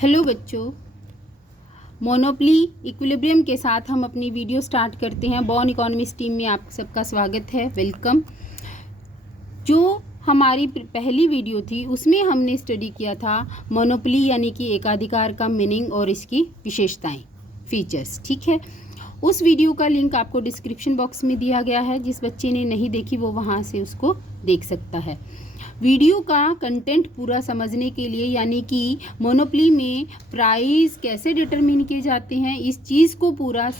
Hello बच्चों, monopoly equilibrium के साथ हम अपनी वीडियो स्टार्ट करते हैं। बॉर्न इकोनॉमिक्स टीम में आप सबका स्वागत है, वेलकम। जो हमारी पहली वीडियो थी उसमें हमने स्टडी किया था मोनोपली यानी कि एकाधिकार का मीनिंग और इसकी विशेषताएं, फीचर्स। ठीक है, उस वीडियो का लिंक आपको डिस्क्रिप्शन बॉक्स में दिया गया है। जिस बच्चे ने नहीं देखी वो वहाँ से उसको देख सकता है। वीडियो का कंटेंट पूरा समझने के लिए यानी कि मोनोपली में प्राइस कैसे डिटरमिन किए जाते हैं, इस चीज़ को पूरा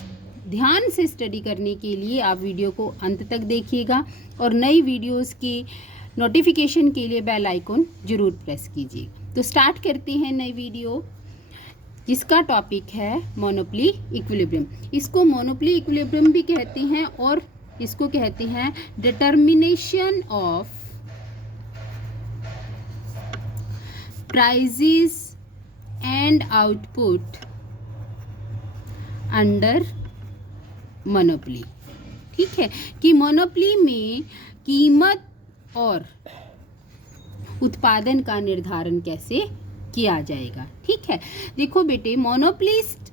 ध्यान से स्टडी करने के लिए आप वीडियो को अंत तक देखिएगा और नई वीडियोस की नोटिफिकेशन के लिए बेल आइकॉन ज़रूर प्रेस कीजिए। तो स्टार्ट करते हैं नई वीडियो, जिसका टॉपिक है मोनोपली इक्विलिब्रियम। इसको मोनोपली इक्विलिब्रियम भी कहते हैं और इसको कहते हैं determination of prices and output under monopoly. ठीक है, कि मोनोपली में कीमत और उत्पादन का निर्धारण कैसे किया जाएगा। ठीक है, देखो बेटे, मोनोपलिस्ट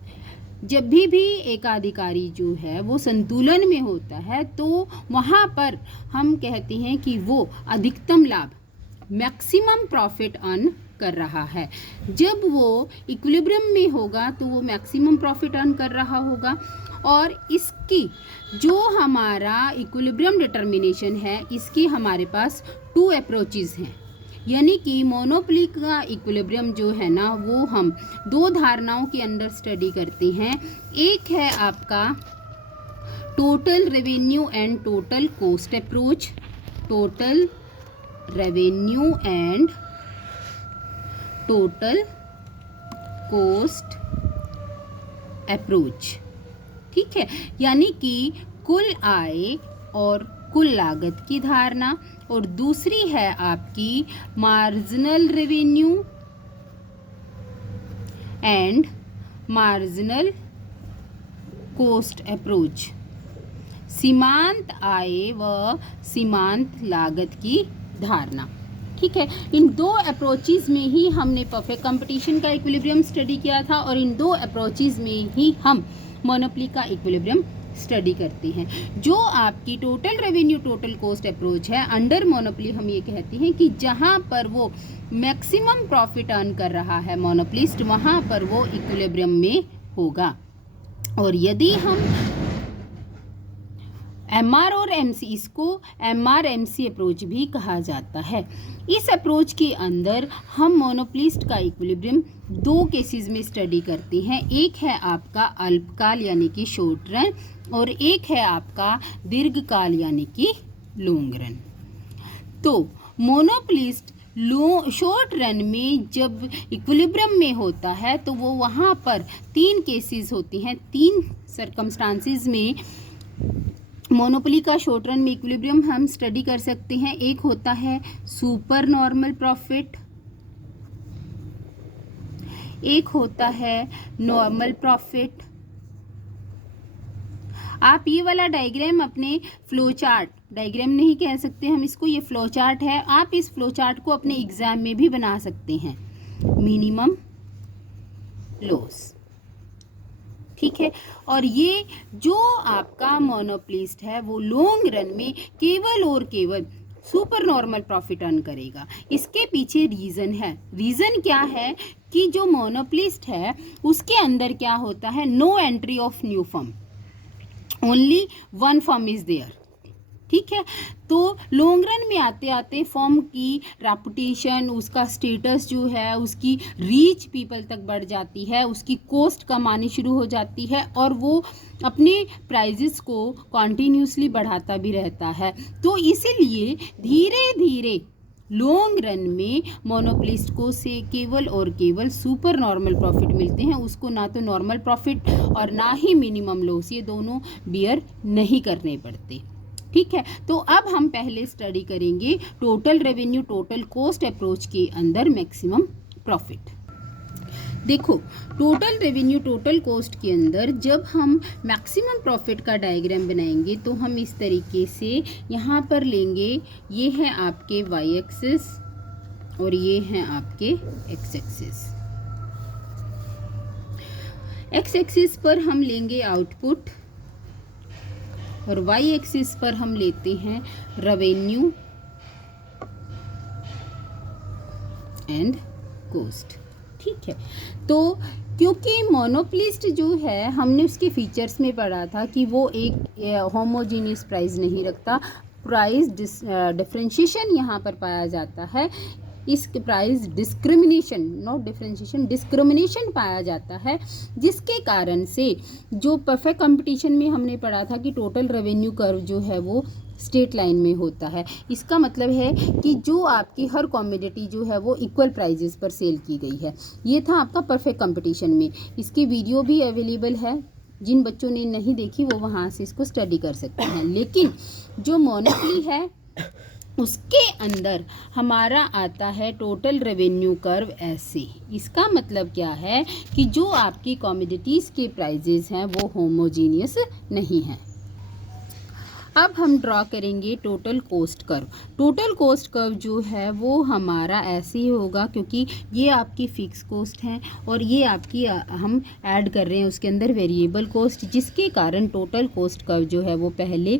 जब भी एकाधिकारी जो है वो संतुलन में होता है तो वहाँ पर हम कहते हैं कि वो अधिकतम लाभ, मैक्सिमम प्रॉफिट अर्न कर रहा है। जब वो इक्विलिब्रियम में होगा तो वो मैक्सिमम प्रॉफिट अर्न कर रहा होगा। और इसकी जो हमारा इक्विलिब्रियम डिटर्मिनेशन है, इसकी हमारे पास 2 अप्रोचेस हैं। यानी कि मोनोपली का इक्विलिब्रियम जो है ना, वो हम 2 धारणाओं के अंदर स्टडी करते हैं। एक है आपका total revenue and total cost approach, total revenue and total cost approach. ठीक है, यानी कि कुल आय और कुल लागत की धारणा। और दूसरी है आपकी marginal revenue and marginal cost approach, सीमांत आय व सीमांत लागत की धारणा। ठीक है, इन 2 अप्रोचेस में ही हमने परफेक्ट कंपटीशन का इक्विलिब्रियम स्टडी किया था और इन 2 अप्रोचेस में ही हम मोनोपली का इक्विलिब्रियम स्टडी करते हैं। जो आपकी total revenue total cost approach है, अंडर मोनोपली हम ये कहते हैं कि जहां पर वो मैक्सिमम प्रॉफिट अर्न कर रहा है मोनोपलिस्ट, वहां पर वो इक्विलिब्रियम में होगा। और यदि हम MR और MC, इसको MR-MC अप्रोच भी कहा जाता है। इस अप्रोच के अंदर हम मोनोपलिस्ट का इक्विलिब्रियम 2 केसेस में स्टडी करते हैं। एक है आपका अल्पकाल यानी कि शॉर्ट रन और एक है आपका दीर्घकाल यानी कि लॉन्ग रन। तो मोनोपलिस्ट शॉर्ट रन में जब इक्विलिब्रियम में होता है तो वो वहाँ पर 3 केसेस होती हैं। 3 सर्कमस्टांसिस में मोनोपली का शॉर्ट रन में इक्विलिब्रियम हम स्टडी कर सकते हैं। एक होता है सुपर नॉर्मल प्रॉफिट, एक होता है नॉर्मल प्रॉफिट। आप ये वाला डायग्राम अपने फ्लो चार्ट, डायग्राम नहीं कह सकते हम इसको, ये फ्लो चार्ट है। आप इस फ्लो चार्ट को अपने एग्जाम में भी बना सकते हैं। मिनिमम लॉस, ठीक है। और ये जो आपका मोनोपलिस्ट है वो लॉन्ग रन में केवल और केवल सुपर नॉर्मल प्रॉफिट अर्न करेगा। इसके पीछे रीज़न है। रीज़न क्या है कि जो मोनोपलिस्ट है उसके अंदर क्या होता है, no entry of new firm, only 1 firm is there. ठीक है, तो लॉन्ग रन में आते आते फर्म की रेपुटेशन, उसका स्टेटस जो है, उसकी रीच पीपल तक बढ़ जाती है, उसकी कॉस्ट कम आनी शुरू हो जाती है और वो अपने प्राइजेस को कॉन्टीन्यूसली बढ़ाता भी रहता है। तो इसीलिए धीरे धीरे लॉन्ग रन में मोनोपलिस्ट को से केवल और केवल सुपर नॉर्मल प्रॉफिट मिलते हैं। उसको ना तो नॉर्मल प्रॉफिट और ना ही मिनिमम लॉस, ये दोनों बियर नहीं करने पड़ते। ठीक है, तो अब हम पहले स्टडी करेंगे total revenue total cost approach के अंदर मैक्सिमम प्रॉफिट। देखो, टोटल रेवेन्यू टोटल कॉस्ट के अंदर जब हम मैक्सिमम प्रॉफिट का डायग्राम बनाएंगे तो हम इस तरीके से यहाँ पर लेंगे। ये है आपके y एक्सिस और ये हैं आपके x एक्सिस। एक्स एक्सिस पर हम लेंगे आउटपुट और वाई एक्सिस पर हम लेते हैं रेवेन्यू एंड कॉस्ट। ठीक है, तो क्योंकि मोनोपोलिस्ट जो है हमने उसके फीचर्स में पढ़ा था कि वो एक होमोजीनियस प्राइस नहीं रखता, प्राइस डिफरेंशिएशन यहाँ पर पाया जाता है। इस price discrimination, not differentiation, discrimination पाया जाता है, जिसके कारण से जो परफेक्ट कंपटीशन में हमने पढ़ा था कि टोटल रेवेन्यू कर्व जो है वो स्ट्रेट लाइन में होता है। इसका मतलब है कि जो आपकी हर कॉमोडिटी जो है वो इक्वल प्राइजेस पर सेल की गई है। ये था आपका परफेक्ट कंपटीशन में। इसकी वीडियो भी अवेलेबल है, जिन बच्चों ने नहीं देखी वो वहाँ से इसको स्टडी कर सकते हैं। लेकिन जो मोनोपोली है उसके अंदर हमारा आता है टोटल रेवेन्यू कर्व ऐसे। इसका मतलब क्या है कि जो आपकी कॉमोडिटीज़ के प्राइजेस हैं वो होमोजीनियस नहीं हैं। अब हम ड्रॉ करेंगे total cost curve. Total cost curve जो है वो हमारा ऐसे ही होगा, क्योंकि ये आपकी फिक्स कॉस्ट है और ये आपकी हम ऐड कर रहे हैं उसके अंदर वेरिएबल कॉस्ट, जिसके कारण टोटल कॉस्ट कर्व जो है वो पहले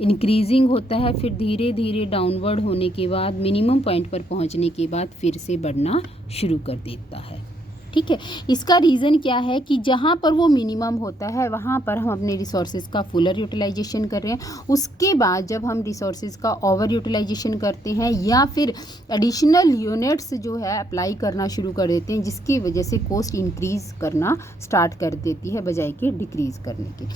इंक्रीजिंग होता है, फिर धीरे धीरे डाउनवर्ड होने के बाद मिनिमम पॉइंट पर पहुंचने के बाद फिर से बढ़ना शुरू कर देता है। ठीक है, इसका रीज़न क्या है कि जहाँ पर वो मिनिमम होता है वहाँ पर हम अपने रिसोर्सेज का फुलर यूटिलाइजेशन कर रहे हैं। उसके बाद जब हम रिसोर्सेज का ओवर यूटिलाइजेशन करते हैं या फिर एडिशनल यूनिट्स जो है अप्लाई करना शुरू कर देते हैं, जिसकी वजह से कॉस्ट इंक्रीज़ करना स्टार्ट कर देती है बजाय के डिक्रीज़ करने के।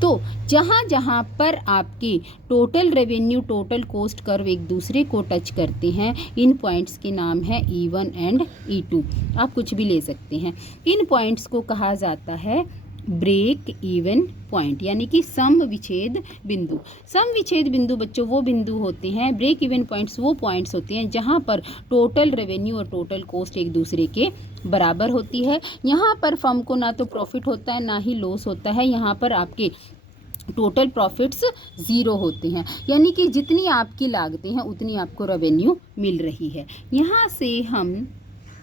तो जहाँ जहाँ पर आपके total revenue total cost curve एक दूसरे को टच करते हैं, इन पॉइंट्स के नाम है E1 एंड E2। आप कुछ भी ले सकते हैं। इन पॉइंट्स को कहा जाता है ब्रेक इवन पॉइंट, यानी कि सम विच्छेद बिंदु। सम विच्छेद बिंदु बच्चों वो बिंदु होते हैं, ब्रेक इवन पॉइंट्स वो पॉइंट्स होते हैं जहां पर टोटल रेवेन्यू और टोटल कॉस्ट एक दूसरे के बराबर होती है। यहाँ पर फर्म को ना तो प्रॉफिट होता है ना ही लॉस होता है, यहाँ पर आपके टोटल प्रॉफिट्स ज़ीरो होते हैं, यानी कि जितनी आपकी लागतें हैं उतनी आपको रेवेन्यू मिल रही है। यहाँ से हम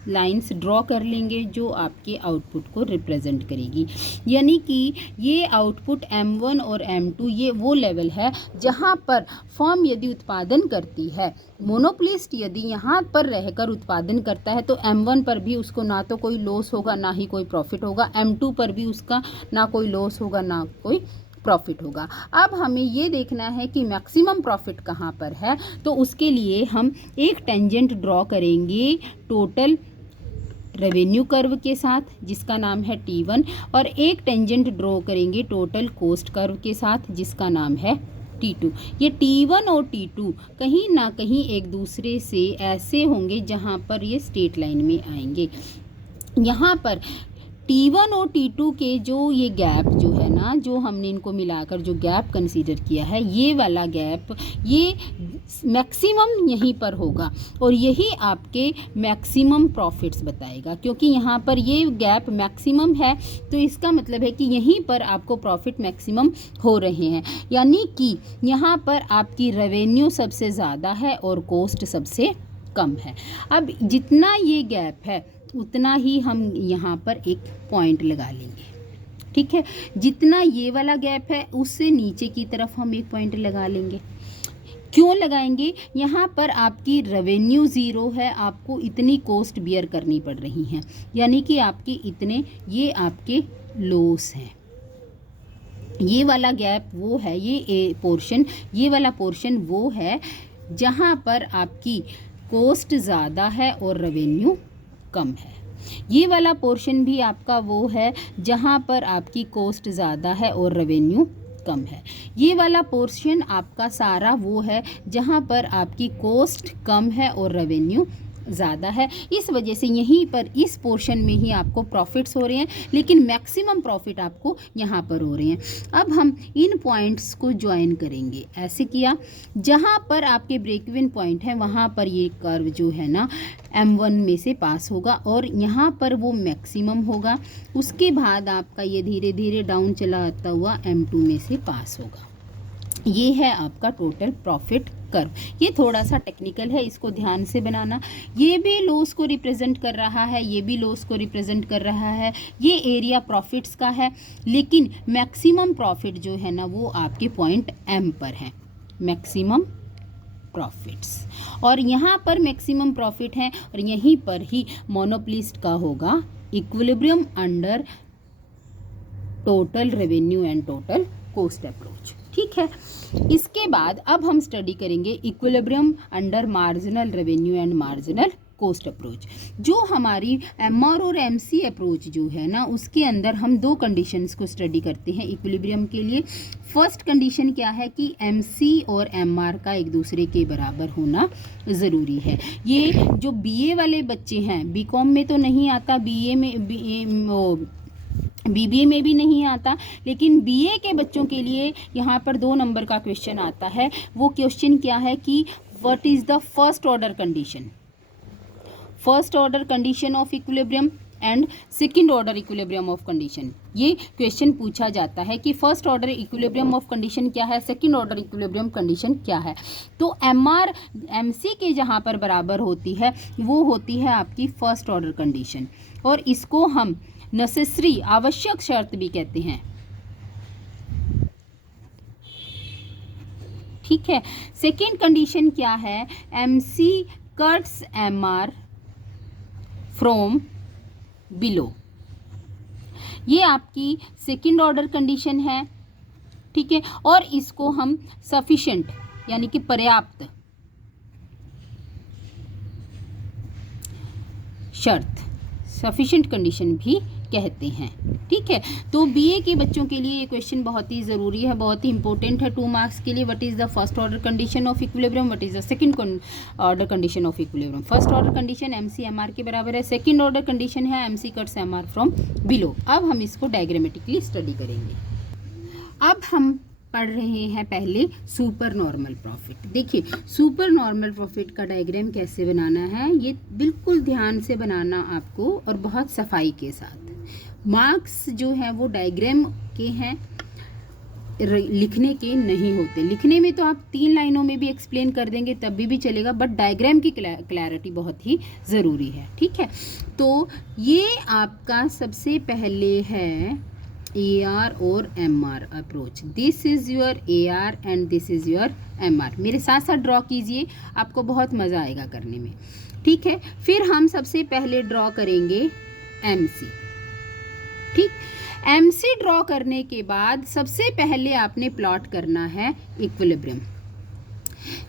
लाइंस ड्रॉ कर लेंगे जो आपके आउटपुट को रिप्रेजेंट करेगी, यानी कि ये आउटपुट M1 और M2 ये वो लेवल है जहाँ पर फर्म यदि उत्पादन करती है, मोनोपोलिस्ट यदि यहाँ पर रहकर उत्पादन करता है तो M1 पर भी उसको ना तो कोई लॉस होगा ना ही कोई प्रॉफिट होगा, M2 पर भी उसका ना कोई लॉस होगा ना कोई प्रॉफिट होगा। अब हमें ये देखना है कि मैक्सिमम प्रॉफिट कहाँ पर है, तो उसके लिए हम एक टेंजेंट ड्रॉ करेंगे टोटल रेवेन्यू कर्व के साथ जिसका नाम है T1, और एक टेंजेंट ड्रॉ करेंगे टोटल कॉस्ट कर्व के साथ जिसका नाम है T2। ये T1 और T2 कहीं ना कहीं एक दूसरे से ऐसे होंगे जहाँ पर ये स्ट्रेट लाइन में आएंगे। यहाँ पर T1 और T2 के जो ये गैप जो है ना, जो हमने इनको मिलाकर जो गैप कंसीडर किया है, ये वाला गैप ये मैक्सिमम यहीं पर होगा और यही आपके मैक्सिमम प्रॉफिट्स बताएगा, क्योंकि यहाँ पर ये गैप मैक्सिमम है तो इसका मतलब है कि यहीं पर आपको प्रॉफिट मैक्सिमम हो रहे हैं, यानी कि यहाँ पर आपकी रेवेन्यू सबसे ज़्यादा है और कॉस्ट सबसे कम है। अब जितना ये गैप है उतना ही हम यहाँ पर एक पॉइंट लगा लेंगे। ठीक है, जितना ये वाला गैप है उससे नीचे की तरफ हम एक पॉइंट लगा लेंगे। क्यों लगाएंगे? यहाँ पर आपकी रेवेन्यू ज़ीरो है, आपको इतनी कॉस्ट बियर करनी पड़ रही हैं, यानी कि आपके इतने ये आपके लॉस हैं। ये वाला गैप वो है, ये पोर्शन, ये वाला पोर्शन वो है जहाँ पर आपकी कॉस्ट ज़्यादा है और रेवेन्यू कम है। ये वाला पोर्शन भी आपका वो है जहाँ पर आपकी कॉस्ट ज़्यादा है और रेवेन्यू कम है। ये वाला पोर्शन आपका सारा वो है जहाँ पर आपकी कॉस्ट कम है और रेवेन्यू ज़्यादा है। इस वजह से यहीं पर इस पोर्शन में ही आपको प्रॉफिट्स हो रहे हैं, लेकिन मैक्सिमम प्रॉफिट आपको यहाँ पर हो रहे हैं। अब हम इन पॉइंट्स को ज्वाइन करेंगे। ऐसे किया, जहाँ पर आपके ब्रेक इवन पॉइंट है वहाँ पर ये कर्व जो है ना M1 में से पास होगा और यहाँ पर वो मैक्सिमम होगा। उसके बाद आपका ये धीरे धीरे डाउन चला आता हुआ M2 में से पास होगा। ये है आपका टोटल प्रॉफिट कर्व। ये थोड़ा सा टेक्निकल है, इसको ध्यान से बनाना। ये भी लॉस को रिप्रेजेंट कर रहा है, ये भी लॉस को रिप्रेजेंट कर रहा है। ये एरिया प्रॉफिट्स का है, लेकिन मैक्सिमम प्रॉफिट जो है ना वो आपके पॉइंट एम पर है, मैक्सिमम प्रॉफिट्स। और यहाँ पर मैक्सिमम प्रॉफिट है और यहीं पर ही मोनोपोलिस्ट का होगा equilibrium under total revenue and total cost approach. ठीक है, इसके बाद अब हम स्टडी करेंगे equilibrium under marginal revenue and marginal cost approach. जो हमारी एमआर और एमसी अप्रोच जो है ना, उसके अंदर हम दो कंडीशंस को स्टडी करते हैं इक्विलिब्रियम के लिए। फर्स्ट कंडीशन क्या है कि एमसी और एमआर का एक दूसरे के बराबर होना ज़रूरी है। ये जो बीए वाले बच्चे हैं, बीकॉम में तो नहीं आता, बीबीए में भी नहीं आता, लेकिन बीए के बच्चों के लिए यहाँ पर 2 नंबर का क्वेश्चन आता है। वो क्वेश्चन क्या है कि what is the first order condition, first order condition of equilibrium and second order equilibrium of condition. ये क्वेश्चन पूछा जाता है कि first order equilibrium of condition क्या है, सेकंड ऑर्डर इक्विलिब्रियम कंडीशन क्या है। तो एमआर एमसी के जहाँ पर बराबर होती है वो होती है आपकी फर्स्ट ऑर्डर कंडीशन, और इसको हम नेसेसरी आवश्यक शर्त भी कहते हैं। ठीक है, सेकंड कंडीशन क्या है, MC cuts MR from below. ये आपकी सेकंड ऑर्डर कंडीशन है। ठीक है, और इसको हम सफिशिएंट यानी कि पर्याप्त शर्त, सफिशिएंट कंडीशन भी कहते हैं। ठीक है, तो बीए के बच्चों के लिए ये क्वेश्चन बहुत ही ज़रूरी है, बहुत ही इंपॉर्टेंट है 2 मार्क्स के लिए। What is the first order condition of equilibrium, what is the second order condition of equilibrium. First order condition MC MR के बराबर है, सेकंड ऑर्डर कंडीशन है MC cuts MR from below. अब हम इसको डायग्रामेटिकली स्टडी करेंगे। अब हम पढ़ रहे हैं पहले सुपर नॉर्मल प्रॉफिट। देखिए सुपर नॉर्मल प्रॉफिट का डायग्राम कैसे बनाना है, ये बिल्कुल ध्यान से बनाना आपको और बहुत सफाई के साथ। मार्क्स जो है वो डायग्राम के हैं, लिखने के नहीं होते। लिखने में तो आप 3 लाइनों में भी एक्सप्लेन कर देंगे तब भी चलेगा, बट डायग्राम की क्लैरिटी बहुत ही ज़रूरी है। ठीक है, तो ये आपका सबसे पहले है AR और MR approach. This is your AR and this is your MR। मेरे साथ साथ ड्रॉ कीजिए, आपको बहुत मज़ा आएगा करने में। ठीक है, फिर हम सबसे पहले ड्रॉ करेंगे MC। ठीक, MC ड्रॉ करने के बाद सबसे पहले आपने प्लॉट करना है इक्विलिब्रियम।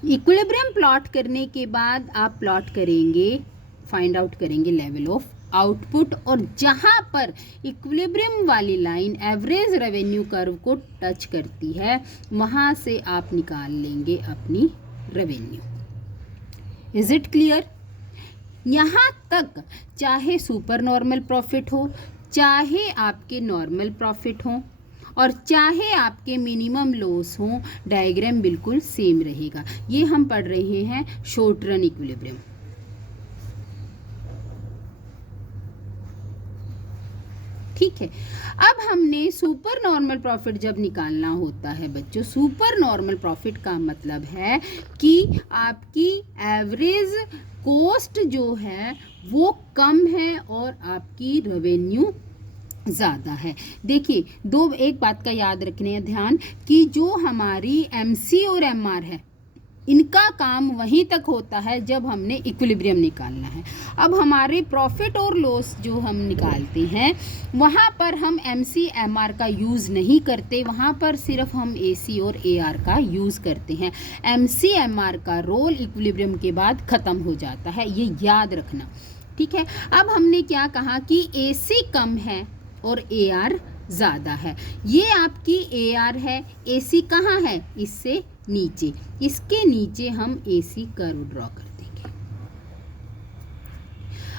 इक्विलिब्रियम प्लॉट करने के बाद आप प्लॉट करेंगे, फाइंड आउट करेंगे लेवल ऑफ आउटपुट, और जहां पर इक्विलिब्रियम वाली लाइन एवरेज रेवेन्यू कर्व को टच करती है वहां से आप निकाल लेंगे अपनी रेवेन्यू। Is it clear? यहाँ तक चाहे सुपर नॉर्मल प्रॉफिट हो, चाहे आपके नॉर्मल प्रॉफिट हो, और चाहे आपके मिनिमम लॉस हो, डायग्राम बिल्कुल सेम रहेगा। ये हम पढ़ रहे हैं शॉर्ट रन इक्विलिब्रियम। ठीक है, अब हमने सुपर नॉर्मल प्रॉफिट जब निकालना होता है बच्चों, सुपर नॉर्मल प्रॉफिट का मतलब है कि आपकी एवरेज कॉस्ट जो है वो कम है और आपकी रेवेन्यू ज़्यादा है। देखिए एक बात का याद रखने है ध्यान कि जो हमारी एमसी और एमआर है इनका काम वहीं तक होता है जब हमने इक्विलिब्रियम निकालना है। अब हमारे प्रॉफिट और लॉस जो हम निकालते हैं वहाँ पर हम एमसी एमआर का यूज़ नहीं करते, वहाँ पर सिर्फ हम एसी और एआर का यूज़ करते हैं। एमसी एमआर का रोल इक्विलिब्रियम के बाद ख़त्म हो जाता है, ये याद रखना। ठीक है, अब हमने क्या कहा कि एसी कम है और एआर ज़्यादा है। ये आपकी एआर है, एसी कहाँ है? इससे नीचे, इसके नीचे हम AC कर्व ड्रॉ कर देंगे।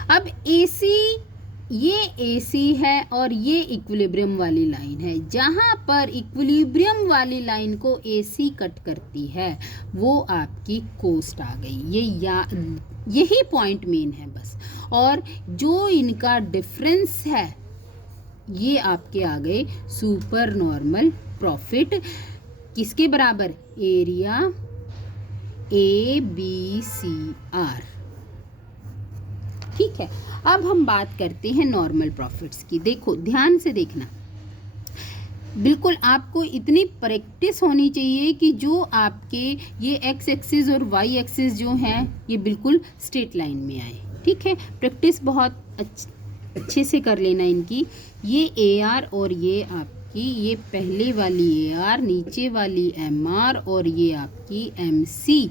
अब AC, ये AC है और ये इक्विलिब्रियम वाली लाइन है। जहां पर इक्विलिब्रियम वाली लाइन को AC कट करती है वो आपकी कॉस्ट आ गई। यही पॉइंट मेन है बस, और जो इनका डिफरेंस है ये आपके आ गए सुपर नॉर्मल प्रॉफिट किसके बराबर, एरिया ABCR। ठीक है, अब हम बात करते हैं नॉर्मल प्रॉफिट्स की। देखो ध्यान से देखना, बिल्कुल आपको इतनी प्रैक्टिस होनी चाहिए कि जो आपके ये एक्स एक्सिस और वाई एक्सिस जो हैं ये बिल्कुल स्ट्रेट लाइन में आए। ठीक है, प्रैक्टिस बहुत अच्छे से कर लेना इनकी। ये AR और ये आपकी ये पहले वाली AR, नीचे वाली MR और ये आपकी MC,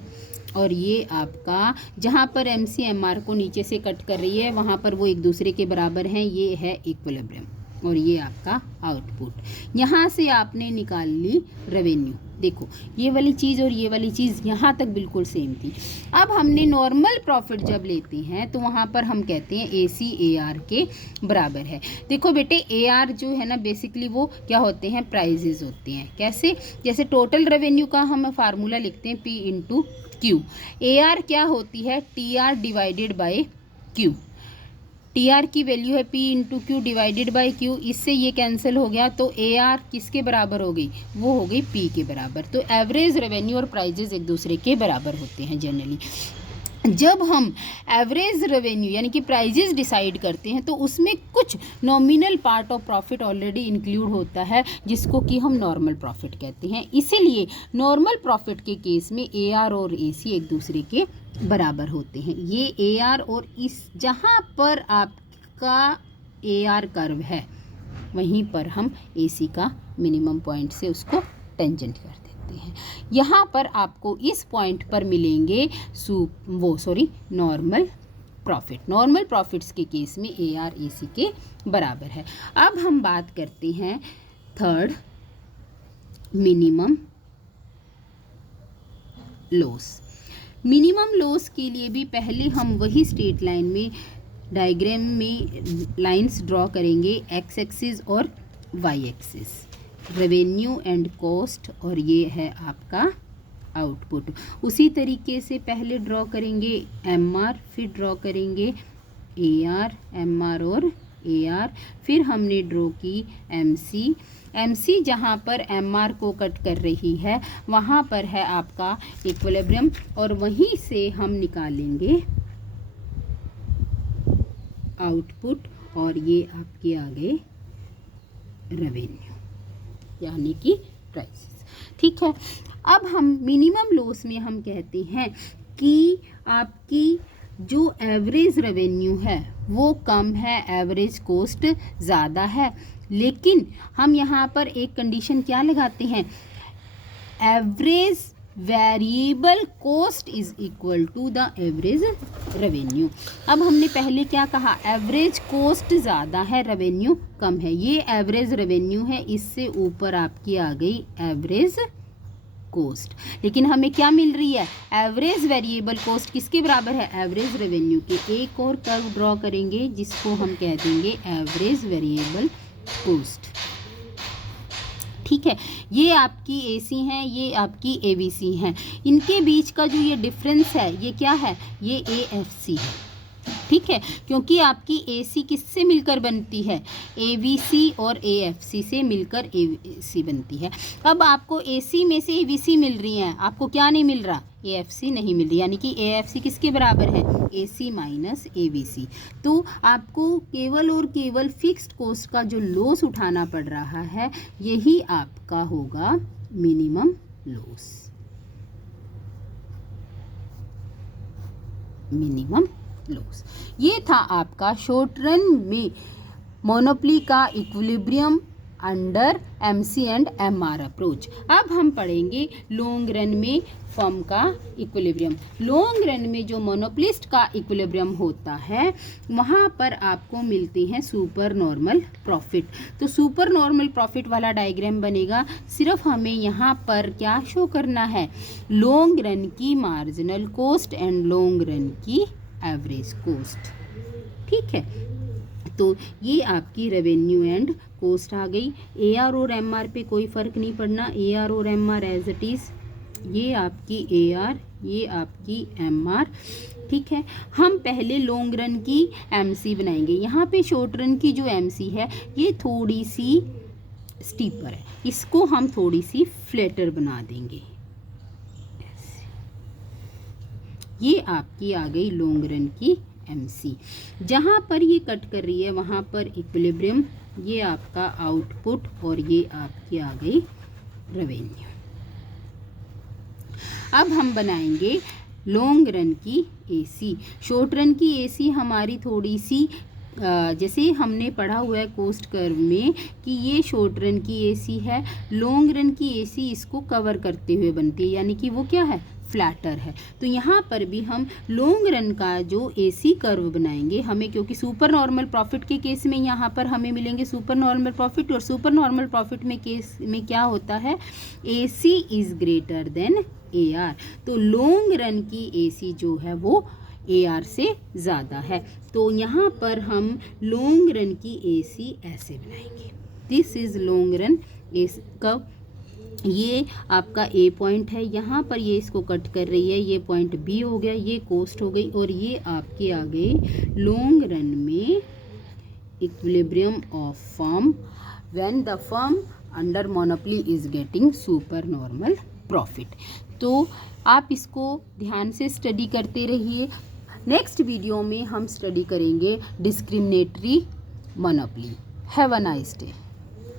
और ये आपका जहाँ पर MC MR को नीचे से कट कर रही है वहाँ पर वो एक दूसरे के बराबर हैं, ये है इक्विलिब्रियम, और ये आपका आउटपुट। यहाँ से आपने निकाल ली रेवेन्यू। देखो ये वाली चीज़ और ये वाली चीज़ यहाँ तक बिल्कुल सेम थी। अब हमने नॉर्मल प्रॉफिट जब लेते हैं तो वहाँ पर हम कहते हैं AC AR के बराबर है। देखो बेटे AR जो है ना बेसिकली वो क्या होते हैं, प्राइजेज होते हैं। कैसे, जैसे टोटल रेवेन्यू का हम फार्मूला लिखते हैं P इंटू Q। AR क्या होती है, TR divided by Q। TR की वैल्यू है P into Q divided by Q। इससे ये कैंसिल हो गया तो AR किसके बराबर हो गई, वो हो गई P के बराबर। तो एवरेज रेवेन्यू और प्राइजेज एक दूसरे के बराबर होते हैं जनरली। जब हम एवरेज रेवेन्यू यानी कि प्राइजेज डिसाइड करते हैं तो उसमें कुछ nominal part of profit already include होता है जिसको कि हम नॉर्मल प्रॉफिट कहते हैं। इसीलिए नॉर्मल प्रॉफिट के केस में AR और AC एक दूसरे के बराबर होते हैं। ये AR और इस जहाँ पर आपका AR कर्व है वहीं पर हम AC का मिनिमम पॉइंट से उसको टेंजेंट कर देते हैं। यहाँ पर आपको इस पॉइंट पर मिलेंगे नॉर्मल प्रॉफिट। नॉर्मल प्रॉफिट्स के केस में AR AC के बराबर है। अब हम बात करते हैं third, minimum loss. Minimum loss के लिए भी पहले हम वही स्ट्रेट लाइन में डायग्राम में लाइंस ड्रॉ करेंगे, एक्स एक्सिस और Y axis, revenue and cost, और ये है आपका आउटपुट। उसी तरीके से पहले ड्रॉ करेंगे MR, फिर ड्रॉ करेंगे AR, MR और AR, फिर हमने ड्रॉ की MC जहाँ पर MR को कट कर रही है वहाँ पर है आपका इक्विलिब्रियम, और वहीं से हम निकालेंगे आउटपुट, और ये आपके आ गए रेवेन्यू यानी कि प्राइसेस। ठीक है, अब हम मिनिमम लॉस में हम कहते हैं कि आपकी जो एवरेज रेवेन्यू है वो कम है, एवरेज कॉस्ट ज़्यादा है, लेकिन हम यहाँ पर एक कंडीशन क्या लगाते हैं, average variable cost is equal to the average revenue. अब हमने पहले क्या कहा, एवरेज कॉस्ट ज़्यादा है, रेवेन्यू कम है। ये एवरेज रेवेन्यू है, इससे ऊपर आपकी आ गई एवरेज कॉस्ट, लेकिन हमें क्या मिल रही है, एवरेज वेरिएबल कॉस्ट किसके बराबर है, एवरेज रेवेन्यू के। एक और कर्व ड्रॉ करेंगे जिसको हम कह देंगे एवरेज वेरिएबल कॉस्ट। ठीक है, ये आपकी AC हैं, ये आपकी ABC हैं, इनके बीच का जो ये डिफरेंस है ये क्या है, ये AFC है। ठीक है, क्योंकि आपकी AC किससे मिलकर बनती है, ABC और AFC से मिलकर AC बनती है। अब आपको AC में से ABC मिल रही हैं, आपको क्या नहीं मिल रहा, AFC नहीं मिल रही, यानी कि AFC किसके बराबर है, AC माइनस ABC। तो आपको केवल और केवल फिक्स्ड कॉस्ट का जो लॉस उठाना पड़ रहा है यही आपका होगा मिनिमम लॉस। मिनिमम लॉस ये था आपका शॉर्ट रन में मोनोपोली का equilibrium under MC and MR approach. अब हम पढ़ेंगे लॉन्ग रन में फर्म का इक्विलिब्रियम। लॉन्ग रन में जो मोनोपोलिस्ट का इक्विलिब्रियम होता है वहाँ पर आपको मिलते हैं सुपर नॉर्मल प्रॉफिट। तो सुपर नॉर्मल प्रॉफिट वाला डायग्राम बनेगा, सिर्फ हमें यहाँ पर क्या शो करना है, लॉन्ग रन की marginal cost and long run की एवरेज कॉस्ट। ठीक है, तो ये आपकी रेवेन्यू एंड कॉस्ट आ गई। AR और MR पे कोई फ़र्क नहीं पड़ना, AR और MR एज इट इज़, ये आपकी AR, ये आपकी MR। ठीक है, हम पहले लॉन्ग रन की MC बनाएंगे। यहाँ पे शॉर्ट रन की जो MC है ये थोड़ी सी स्टीपर है, इसको हम थोड़ी सी फ्लैटर बना देंगे। ये आपकी आ गई लॉन्ग रन की एमसी। जहाँ पर ये कट कर रही है वहाँ पर इक्विलिब्रियम, ये आपका आउटपुट और ये आपकी आ गई रेवेन्यू। अब हम बनाएंगे लॉन्ग रन की एसी। शॉर्ट रन की एसी हमारी थोड़ी सी जैसे हमने पढ़ा हुआ है कोस्ट कर्व में कि ये शॉर्ट रन की एसी है, लॉन्ग रन की एसी इसको कवर करते हुए बनती है, यानी कि वो क्या है, फ्लैटर है। तो यहाँ पर भी हम लॉन्ग रन का जो एसी कर्व बनाएंगे, हमें क्योंकि सुपर नॉर्मल प्रॉफिट के केस में यहाँ पर हमें मिलेंगे सुपर नॉर्मल प्रॉफिट, और सुपर नॉर्मल प्रॉफिट में केस में क्या होता है, AC is greater than AR. तो लॉन्ग रन की एसी जो है वो एआर से ज़्यादा है। तो यहाँ पर हम लॉन्ग रन की एसी ऐसे बनाएंगे। This is long run AC curve. ये आपका ए पॉइंट है, यहाँ पर ये इसको कट कर रही है, ये पॉइंट बी हो गया, ये कोस्ट हो गई, और ये आपके आ गई लॉन्ग रन में equilibrium of firm when the firm under monopoly is getting super normal profit. तो आप इसको ध्यान से स्टडी करते रहिए। नेक्स्ट वीडियो में हम स्टडी करेंगे discriminatory monopoly. Have a nice day.